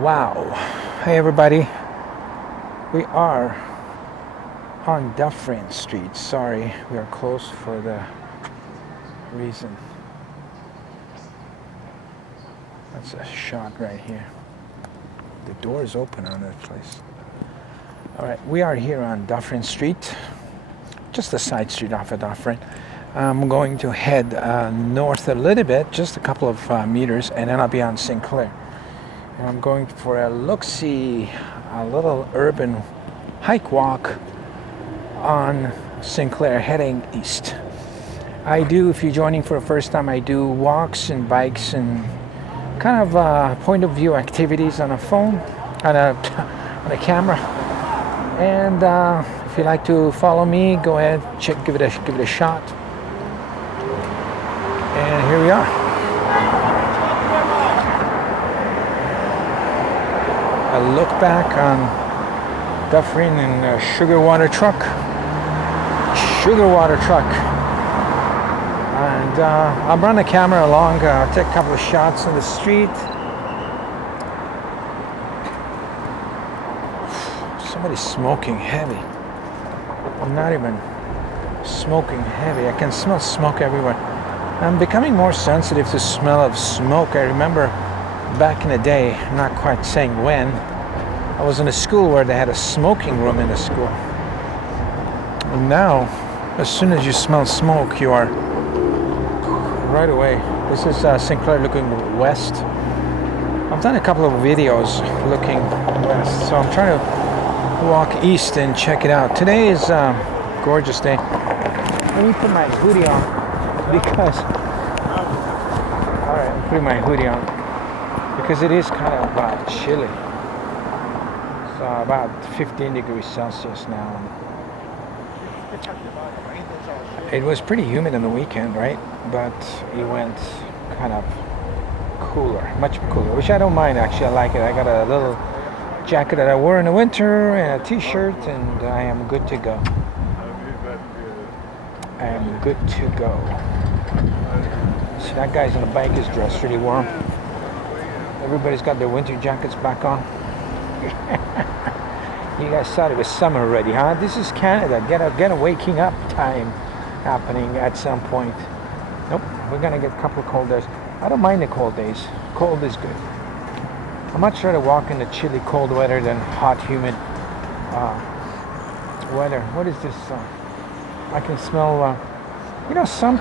Wow. Hey everybody. We are on Dufferin Street. Sorry, we are closed for the reason. That's a shot right here. The door is open on that place. Alright, we are here on Dufferin Street. Just a side street off of Dufferin. I'm going to head north a little bit, just a couple of meters, and then I'll be on St.Clair. And I'm going for a look-see, a little urban hike walk on St.Clair heading east. I do, if you're joining for the first time, I do walks and bikes and kind of point of view activities on a phone, on a camera. And if you'd like to follow me, go ahead, give it a shot. And here we are. A look back on Dufferin in a sugar water truck. And I'll run the camera along, take a couple of shots on the street. Somebody's smoking heavy. I'm not even smoking heavy. I can smell smoke everywhere. I'm becoming more sensitive to the smell of smoke. I remember back in the day, I'm not quite saying when, I was in a school where they had a smoking room in the school. And now, as soon as you smell smoke, you are right away. This is St.Clair looking west. I've done a couple of videos looking west, so I'm trying to walk east and check it out. Today is a gorgeous day. Let me put my hoodie on because, alright, I'm putting my hoodie on because it is kind of chilly. It's about 15 degrees Celsius now. It was pretty humid on the weekend, right? But it went kind of cooler, much cooler, which I don't mind actually. I like it. I got a little jacket that I wore in the winter and a t-shirt, and I am good to go. I am good to go. See, that guy's on the bike is dressed really warm. Everybody's got their winter jackets back on. You guys thought it was summer already, huh? This is Canada. Get a waking up time happening at some point. Nope, we're gonna get a couple of cold days. I don't mind the cold days. Cold is good. I'm much rather walk in the chilly, cold weather than hot, humid weather. What is this? I can smell. Some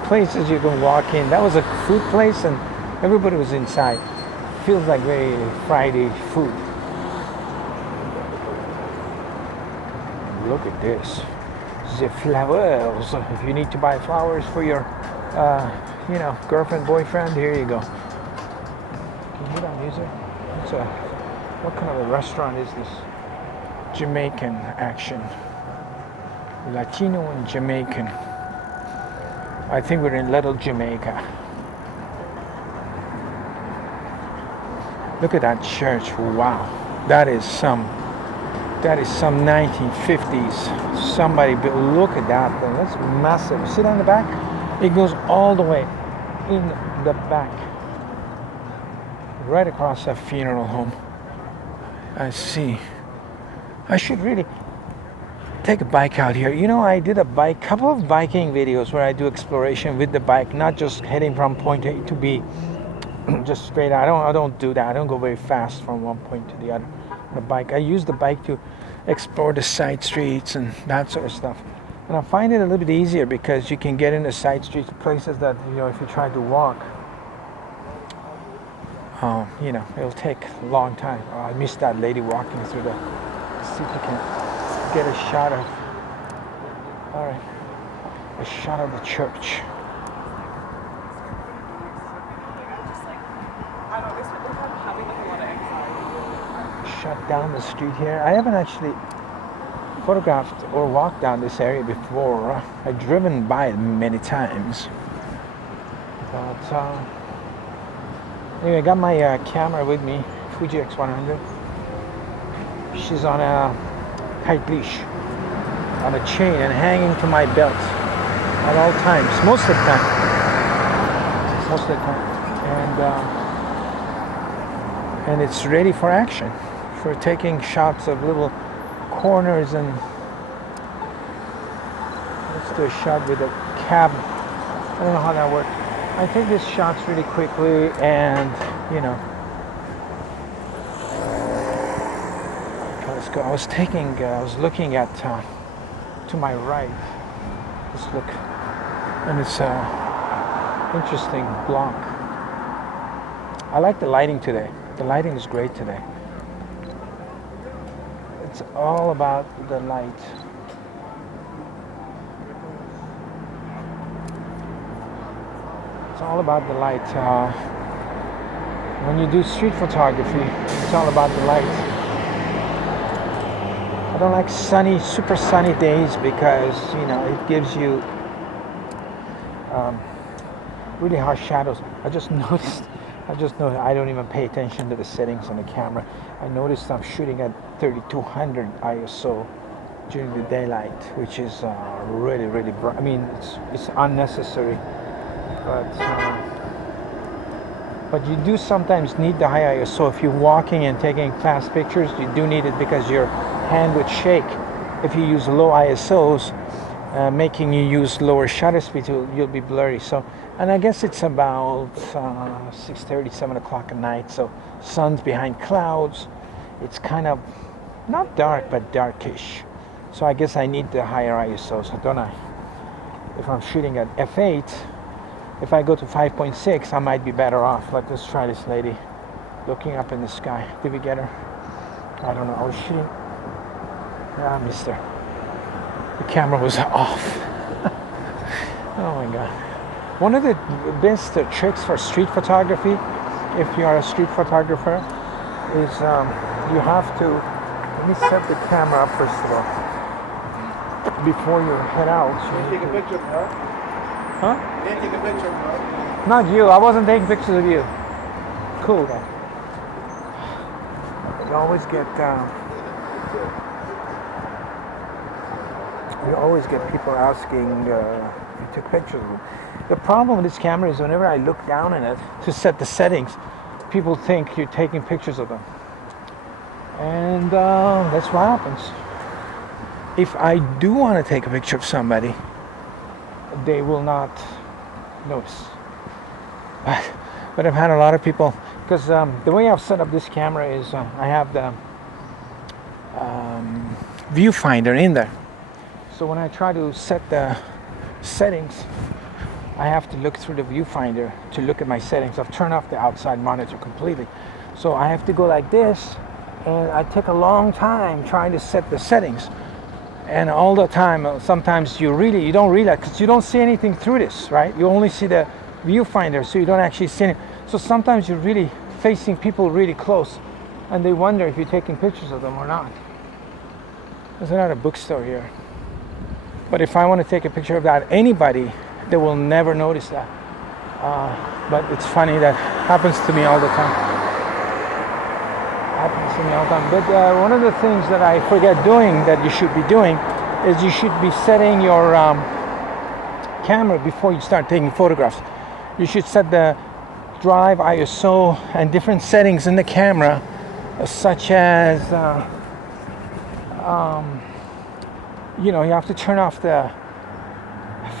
places you can walk in. That was a food place, and everybody was inside. Feels like very Friday food. Look at this. The flowers. If you need to buy flowers for your, girlfriend, boyfriend, here you go. Can you hear that music? What kind of a restaurant is this? Jamaican action. Latino and Jamaican. I think we're in Little Jamaica. Look at that church. Wow. That is some 1950s. Somebody built. Look at that thing. That's massive. See that in the back? It goes all the way in the back. Right across that funeral home. I see. I should really take a bike out here. I did a couple of biking videos where I do exploration with the bike, not just heading from point A to B, just straight out. I don't do that. I don't go very fast from one point to the other. The bike. I use the bike to explore the side streets and that sort of stuff. And I find it a little bit easier because you can get into side streets, places that, if you try to walk, it'll take a long time. Oh, I missed that lady walking through the, see if you can get a shot of, a shot of the church. Shut down the street here. I haven't actually photographed or walked down this area before. I've driven by it many times. But anyway, I got my camera with me, Fuji X100. She's on a tight leash, on a chain and hanging to my belt at all times, most of the time. most of the time, and it's ready for action, for taking shots of little corners. And let's do a shot with a cab. I don't know how that works. I take these shots really quickly, and you know, let's go. I was looking at to my right. Just look, and it's interesting block. I like the lighting today. The lighting is great today. It's all about the light. It's all about the light. When you do street photography, it's all about the light. I don't like sunny, super sunny days because, you know, it gives you really harsh shadows. I just noticed I don't even pay attention to the settings on the camera. I noticed I'm shooting at 3200 ISO during the daylight, which is really, really bright. I mean, it's unnecessary, but you do sometimes need the high ISO. If you're walking and taking fast pictures, you do need it because your hand would shake. If you use low ISOs, making you use lower shutter speed, you'll be blurry. So, and I guess it's about 6:30, 7 o'clock at night. So sun's behind clouds. It's kind of not dark, but darkish. So I guess I need the higher ISOs, don't I? If I'm shooting at f8, if I go to 5.6, I might be better off. Let's try this lady looking up in the sky. Did we get her? I don't know. I was shooting. Yeah, I missed her. The camera was off. Oh my God. One of the best tricks for street photography, if you are a street photographer, is you have to, let me set the camera up first of all. Before you head out. You take a picture of her? Huh? You didn't take a picture of her? Not you. I wasn't taking pictures of you. Cool though. You always get people asking if you took pictures of them. The problem with this camera is whenever I look down in it to set the settings, people think you're taking pictures of them. And that's what happens. If I do want to take a picture of somebody, they will not notice. But I've had a lot of people, because the way I've set up this camera is I have the viewfinder in there. So when I try to set the settings, I have to look through the viewfinder to look at my settings. I've turned off the outside monitor completely. So I have to go like this, and I take a long time trying to set the settings. And all the time, sometimes you don't realize, because you don't see anything through this, right? You only see the viewfinder, so you don't actually see it. So sometimes you're really facing people really close, and they wonder if you're taking pictures of them or not. There's another bookstore here. But if I want to take a picture of that, anybody, they will never notice that. But it's funny, that happens to me all the time. But one of the things that I forget doing that you should be doing is you should be setting your camera before you start taking photographs. You should set the drive, ISO, and different settings in the camera, such as you have to turn off the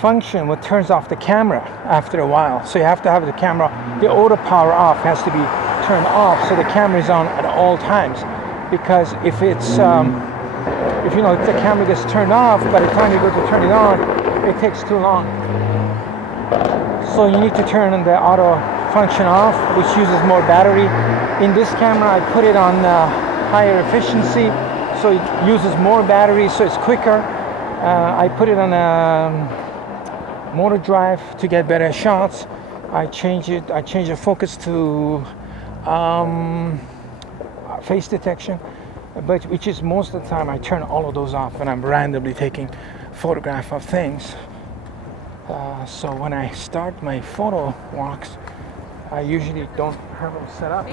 function what turns off the camera after a while. So you have to have the camera, the auto power off has to be turned off, so the camera is on at all times. Because if it's if the camera gets turned off, by the time you go to turn it on, it takes too long. So you need to turn the auto function off, which uses more battery. In this camera, I put it on higher efficiency, so it uses more battery, so it's quicker. I put it on a motor drive to get better shots. I change the focus to face detection, but which is most of the time I turn all of those off when I'm randomly taking photograph of things. So when I start my photo walks, I usually don't have them set up.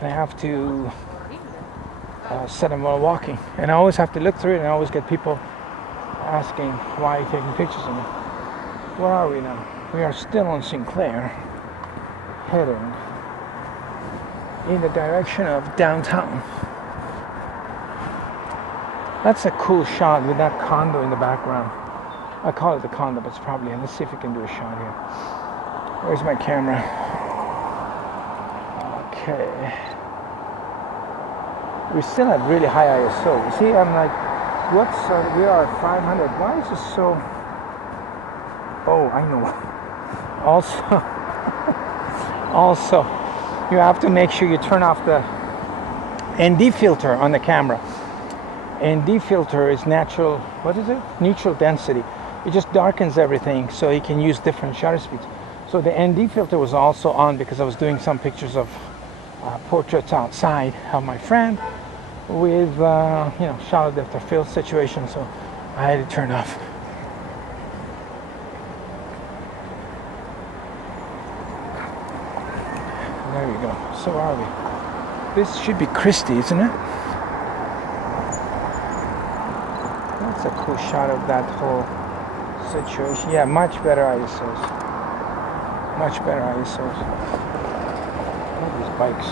I have to set them while walking, and I always have to look through it, and I always get people asking why are you taking pictures of me. Where are we now? We are still on St.Clair, heading in the direction of downtown. That's a cool shot with that condo in the background. I call it the condo, but it's probably, let's see if we can do a shot here. Where's my camera? Okay. We still have really high ISO. You see, I'm like, we are at 500. Why is this so? Oh, I know. Also, you have to make sure you turn off the ND filter on the camera. ND filter is natural, what is it? Neutral density. It just darkens everything so you can use different shutter speeds. So the ND filter was also on because I was doing some pictures of portraits outside of my friend with, shot depth of field situation, so I had to turn off. There we go. So are we? This should be Christie, isn't it? That's a cool shot of that whole situation. Yeah, much better ISOs. Much better ISOs. Look at these bikes.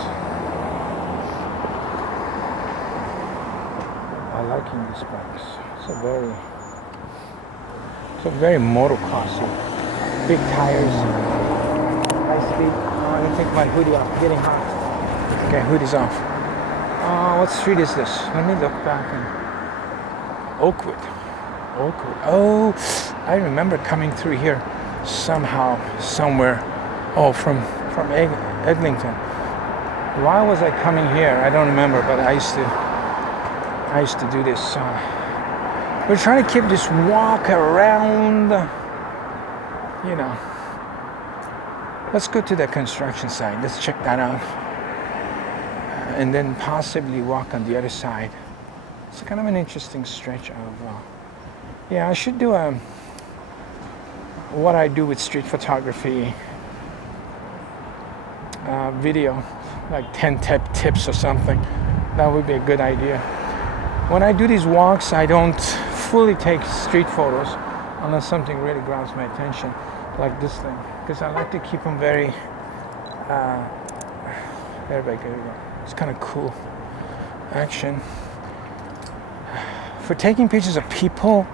I liking these bikes. It's a very motocrossy. Big tires. High speed. I'm gonna take my hoodie off. Getting hot. Okay, hoodie's off. What street is this? Let me look back. Oakwood. Oh, I remember coming through here somehow, somewhere. Oh, from Eglinton. Why was I coming here? I don't remember, but I used to do this. We're trying to keep this walk around. Let's go to the construction site. Let's check that out. And then possibly walk on the other side. It's kind of an interesting stretch of... I should do what I do with street photography video, like 10 tips or something. That would be a good idea. When I do these walks, I don't fully take street photos unless something really grabs my attention, like this thing, because I like to keep them very... there we go. It's kind of cool. Action. For taking pictures of people,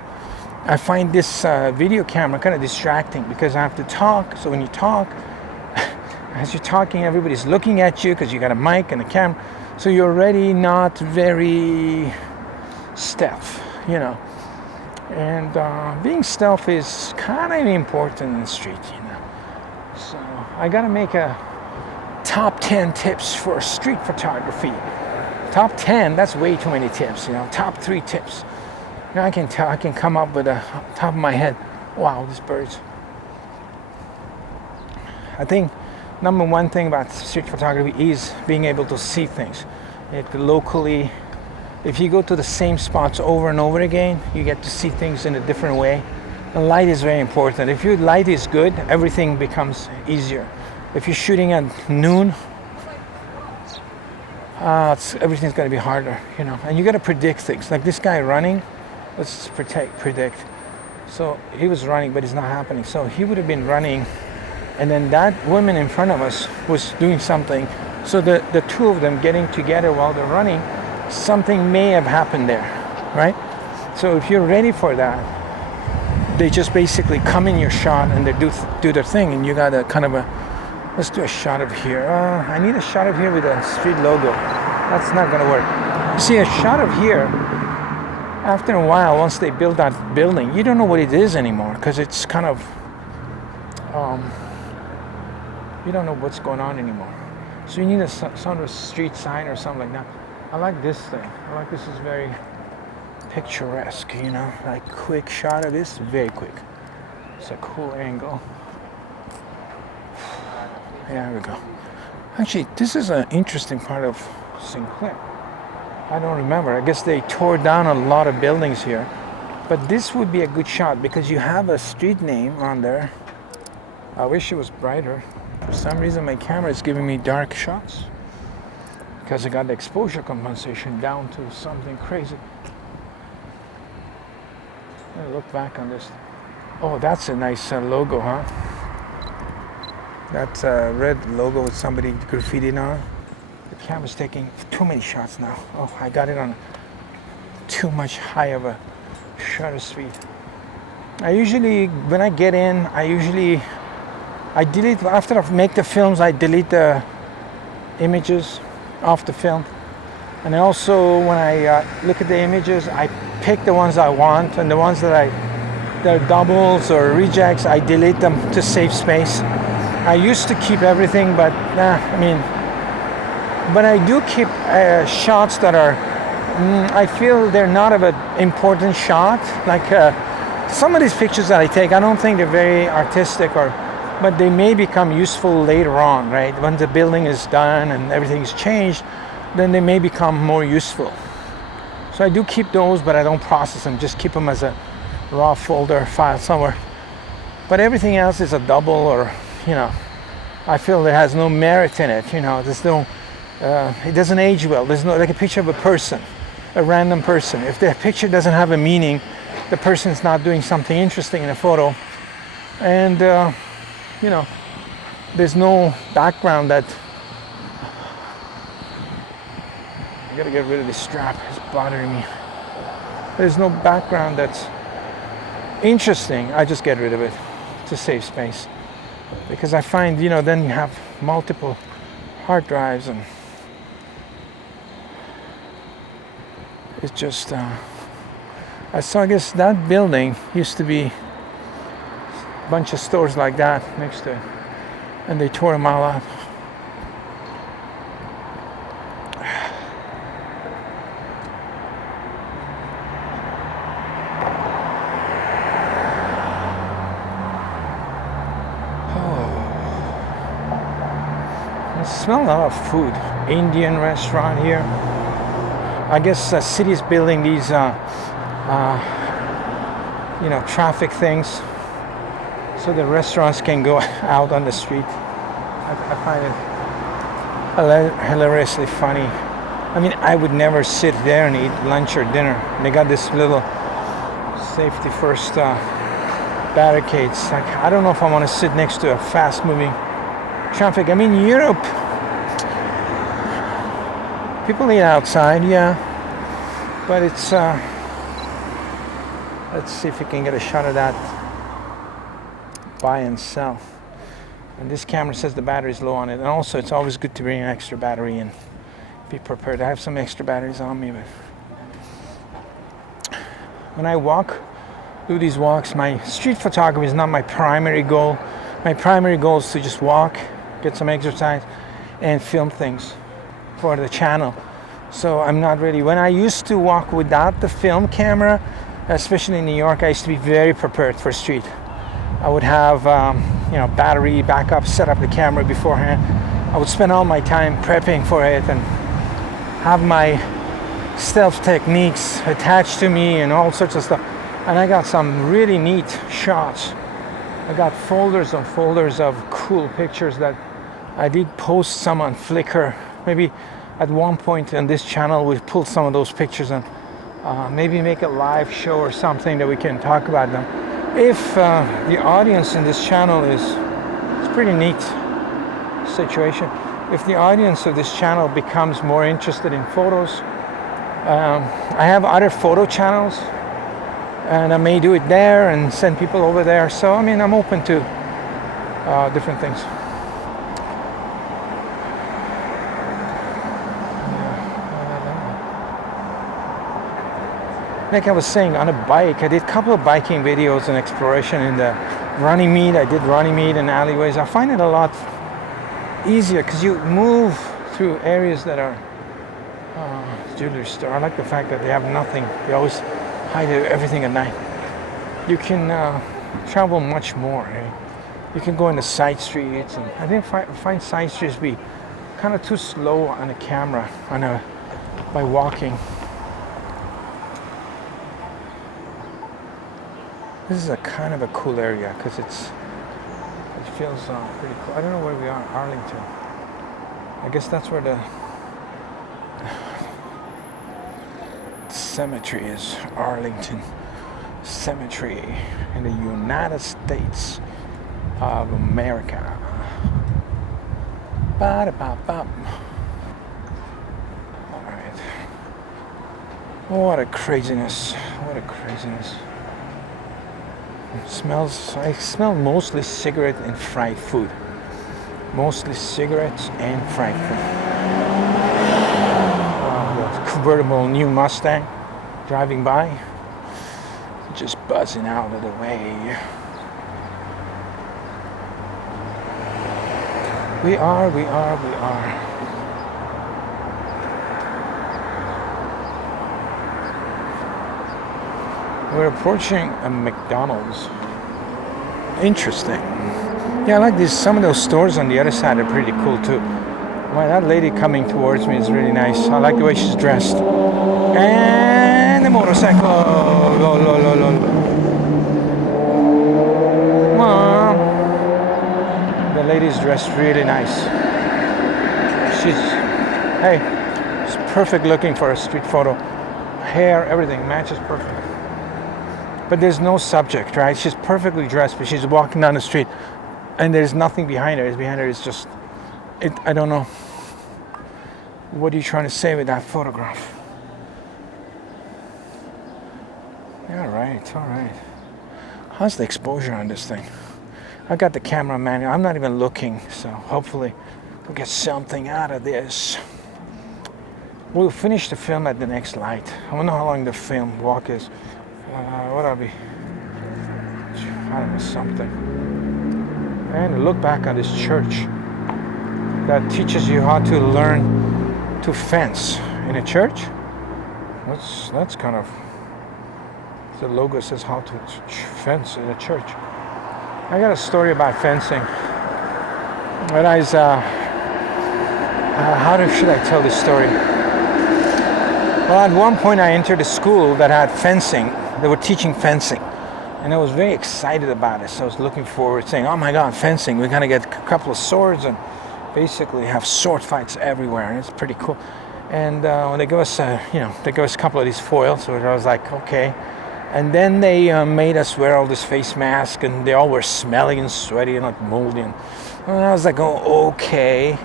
I find this video camera kind of distracting because I have to talk. So when you talk, as you're talking, everybody's looking at you because you got a mic and a camera. So you're already not very stealth, And being stealth is kind of important in the street, So I got to make a top 10 tips for street photography. Top 10, that's way too many tips, Top 3 tips. I can come up with a top of my head. Wow, these birds. I think number one thing about street photography is being able to see things. Locally, if you go to the same spots over and over again, you get to see things in a different way. And light is very important. If your light is good, everything becomes easier. If you're shooting at noon, everything's going to be harder, And you got to predict things. Like this guy running, let's predict. So he was running, but it's not happening. So he would have been running, and then that woman in front of us was doing something. So the two of them getting together while they're running, something may have happened there, right? So if you're ready for that, they just basically come in your shot and they do their thing, and you got a kind of a... Let's do a shot of here. I need a shot of here with a street logo. That's not going to work. You see, a shot of here, after a while, once they build that building, you don't know what it is anymore because it's kind of... you don't know what's going on anymore. So you need a sort of street sign or something like that. I like this thing. I like this is very picturesque, Like quick shot of this, very quick. It's a cool angle. Yeah, there we go. Actually, this is an interesting part of St.Clair. I don't remember. I guess they tore down a lot of buildings here. But this would be a good shot because you have a street name on there. I wish it was brighter. For some reason, my camera is giving me dark shots because I got the exposure compensation down to something crazy. Let me look back on this. Oh, that's a nice logo, huh? That's a red logo with somebody graffitied on. The camera's taking too many shots now. Oh, I got it on too much high of a shutter speed. I usually, when I get in, I delete, after I make the films, I delete the images off the film. And also when I look at the images, I pick the ones I want, and the ones that they're doubles or rejects, I delete them to save space. I used to keep everything, but but I do keep shots that are, I feel they're not of an important shot. Like some of these pictures that I take, I don't think they're very artistic, but they may become useful later on, right? When the building is done and everything's changed, then they may become more useful. So I do keep those, but I don't process them, just keep them as a raw folder file somewhere. But everything else is a double, or I feel it has no merit in it. There's no, it doesn't age well. There's no, like a picture of a person, a random person. If the picture doesn't have a meaning, the person's not doing something interesting in a photo. And there's no background that, I gotta get rid of this strap, it's bothering me. There's no background that's interesting. I just get rid of it to save space. Because I find, then you have multiple hard drives, and it's just, I guess that building used to be a bunch of stores like that next to it, and they tore them all out. I smell a lot of food. Indian restaurant here. I guess the city's building these, traffic things, so the restaurants can go out on the street. I find it hilariously funny. I would never sit there and eat lunch or dinner. They got this little safety first barricades. Like, I don't know if I want to sit next to a fast-moving traffic. Europe, people eat outside, yeah, but it's, let's see if we can get a shot of that buy and sell. And this camera says the battery's low on it, and also it's always good to bring an extra battery and be prepared. I have some extra batteries on me, but when I do these walks, my street photography is not my primary goal. My primary goal is to just walk, get some exercise, and film things for the channel. So I'm not really, when I used to walk without the film camera, especially in New York, I used to be very prepared for street. I would have battery backup, set up the camera beforehand. I would spend all my time prepping for it and have my stealth techniques attached to me and all sorts of stuff. And I got some really neat shots. I got folders and folders of cool pictures that I did post some on Flickr. Maybe at one point on this channel we pull some of those pictures and maybe make a live show or something that we can talk about them. If the audience in this channel it's a pretty neat situation. If the audience of this channel becomes more interested in photos, I have other photo channels, and I may do it there and send people over there. So I'm open to different things. Like I was saying, on a bike, I did a couple of biking videos and exploration in the running meet. I did running meet in alleyways. I find it a lot easier because you move through areas that are jewelry store. I like the fact that they have nothing. They always hide everything at night. You can travel much more. Eh? You can go into side streets, and I think find side streets be kind of too slow on a camera by walking. This is a kind of a cool area because it feels pretty cool. I don't know where we are, Arlington. I guess that's where the cemetery is, Arlington. Cemetery in the United States of America. Ba-da-ba-ba. All right. What a craziness! What a craziness! It smells. I smell mostly cigarette and fried food. Mostly cigarettes and fried food. The convertible new Mustang driving by, just buzzing out of the way. We are. We're approaching a McDonald's. Interesting. Yeah, I like these. Some of those stores on the other side are pretty cool too. Wow, that lady coming towards me is really nice. I like the way she's dressed. And the motorcycle. The lady's dressed really nice. She's perfect looking for a street photo. Hair, everything matches perfect. But there's no subject, right? She's perfectly dressed, but she's walking down the street, and there's nothing behind her. Behind her is just, I don't know. What are you trying to say with that photograph? All right. How's the exposure on this thing? I got the camera manual. I'm not even looking, so hopefully we'll get something out of this. We'll finish the film at the next light. I don't know how long the film walk is. What'll be? I don't know, something. And look back at this church that teaches you how to learn to fence in a church. That's kind of, the logo says how to fence in a church. I got a story about fencing. When I was, should I tell this story? Well, at one point I entered a school that had fencing. They were teaching fencing. And I was very excited about it. So I was looking forward, saying, oh my God, fencing. We're going to get a couple of swords and basically have sword fights everywhere. And it's pretty cool. And when they give us, they give us a couple of these foils. So I was like, okay. And then they made us wear all this face mask, and they all were smelly and sweaty and like moldy. And I was like, oh, okay.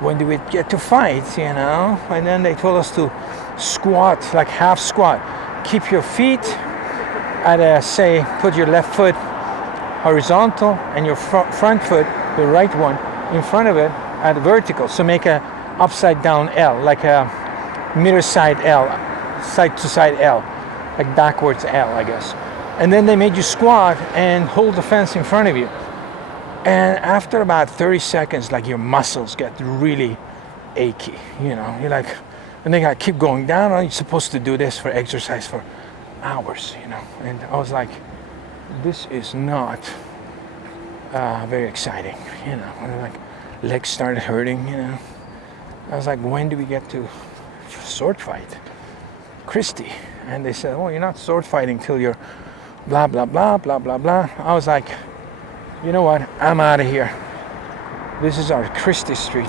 When do we get to fight, And then they told us to squat, like half squat. Keep your feet at put your left foot horizontal and your front foot, the right one, in front of it at vertical. So make a upside down L, like a mirror side L, side to side L. Like backwards L, I guess. And then they made you squat and hold the fence in front of you. And after about 30 seconds, like your muscles get really achy, You're like, and they gotta keep going down. You're supposed to do this for exercise for hours, And I was like, this is not very exciting, And like, legs started hurting, I was like, when do we get to sword fight? Christie. And they said, oh, you're not sword fighting till you're blah, blah, blah, blah, blah, blah. I was like, you know what? I'm out of here. This is our Christie Street.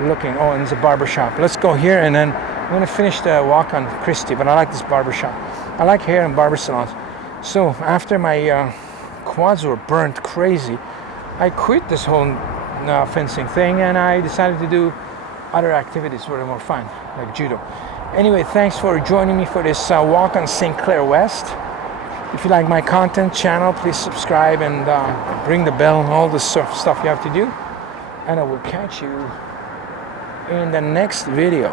Looking, and it's a barber shop. Let's go here, and then I'm going to finish the walk on Christie, but I like this barber shop. I like hair and barber salons. So after my quads were burnt crazy, I quit this whole fencing thing, and I decided to do other activities that were more fun, like judo. Anyway, thanks for joining me for this walk on St.Clair West. If you like my content channel, please subscribe and ring the bell and all the stuff you have to do. And I will catch you in the next video.